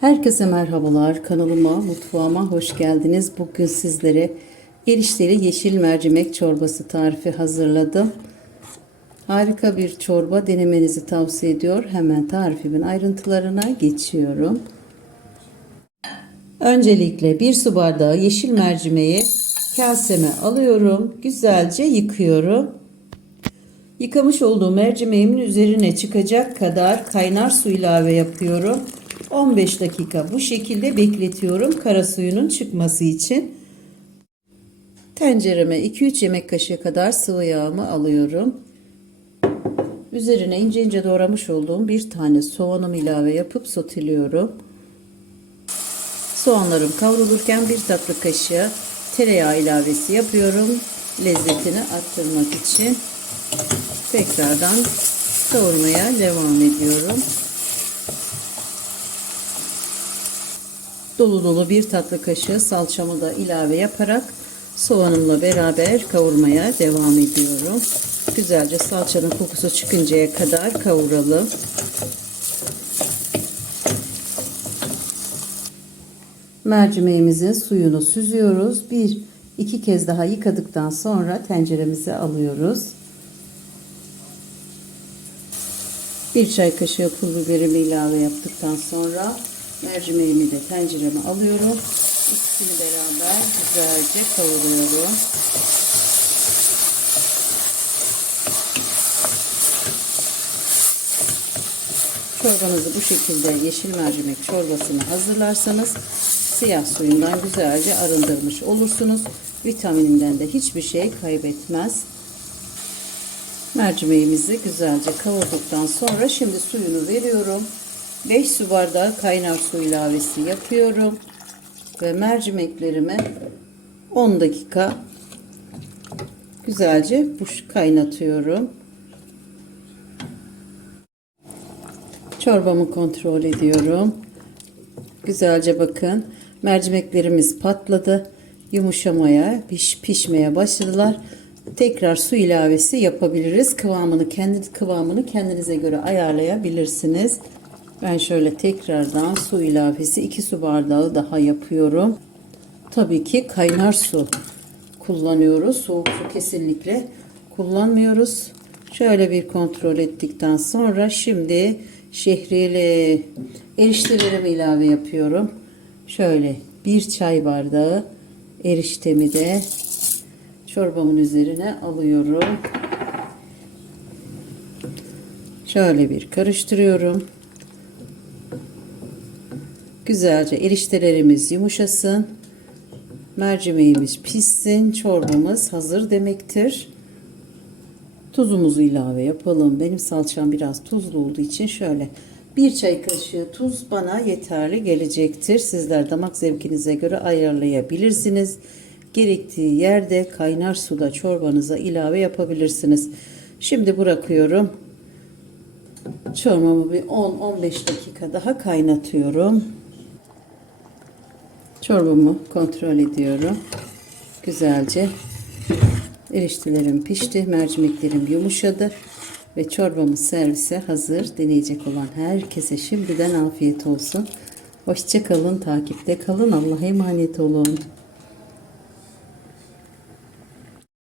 Herkese merhabalar. Kanalıma, mutfağıma hoş geldiniz. Bugün sizlere erişteli yeşil mercimek çorbası tarifi hazırladım. Harika bir çorba denemenizi tavsiye ediyor. Hemen tarifimin ayrıntılarına geçiyorum. Öncelikle bir su bardağı yeşil mercimeği kaseme alıyorum. Güzelce yıkıyorum. Yıkamış olduğum mercimeğimin üzerine çıkacak kadar kaynar su ilave yapıyorum. 15 dakika bu şekilde bekletiyorum kara suyunun çıkması için. Tencereme 2-3 yemek kaşığı kadar sıvı yağımı alıyorum. Üzerine ince ince doğramış olduğum bir tane soğanımı ilave yapıp soteliyorum. Soğanlarım kavrulurken bir tatlı kaşığı tereyağı ilavesi yapıyorum. Lezzetini arttırmak için tekrardan kavurmaya devam ediyorum. Dolu dolu bir tatlı kaşığı salçamı da ilave yaparak soğanımla beraber kavurmaya devam ediyorum. Güzelce salçanın kokusu çıkıncaya kadar kavuralım. Mercimeğimizin suyunu süzüyoruz. Bir iki kez daha yıkadıktan sonra tenceremize alıyoruz. Bir çay kaşığı pul biberimi ilave yaptıktan sonra mercimeğimi de tencereme alıyorum. İkisini beraber güzelce kavuruyorum. Çorbanızı bu şekilde yeşil mercimek çorbasını hazırlarsanız siyah suyundan güzelce arındırmış olursunuz. Vitamininden de hiçbir şey kaybetmez. Mercimeğimizi güzelce kavurduktan sonra şimdi suyunu veriyorum. 5 su bardağı kaynar su ilavesi yapıyorum. Ve mercimeklerimi 10 dakika güzelce kaynatıyorum. Çorbamı kontrol ediyorum. Güzelce bakın. Mercimeklerimiz patladı. Yumuşamaya, piş, pişmeye başladılar. Tekrar su ilavesi yapabiliriz. Kıvamını kendi kıvamını kendinize göre ayarlayabilirsiniz. Ben şöyle tekrardan su ilavesi 2 su bardağı daha yapıyorum. Tabii ki kaynar su kullanıyoruz. Soğuk su kesinlikle kullanmıyoruz. Şöyle bir kontrol ettikten sonra şimdi şehriyeli eriştelerimi ilave yapıyorum. Şöyle bir çay bardağı eriştemi de çorbamın üzerine alıyorum. Şöyle bir karıştırıyorum. Güzelce eriştelerimiz yumuşasın. Mercimeğimiz pişsin. Çorbamız hazır demektir. Tuzumuzu ilave yapalım. Benim salçam biraz tuzlu olduğu için şöyle bir çay kaşığı tuz bana yeterli gelecektir. Sizler damak zevkinize göre ayarlayabilirsiniz. Gerektiği yerde kaynar suda çorbanıza ilave yapabilirsiniz. Şimdi bırakıyorum. Çorbamı bir 10-15 dakika daha kaynatıyorum. Çorbamı kontrol ediyorum. Güzelce eriştelerim pişti. Mercimeklerim yumuşadı. Ve çorbamız servise hazır. Deneyecek olan herkese şimdiden afiyet olsun. Hoşçakalın, takipte kalın. Allah'a emanet olun.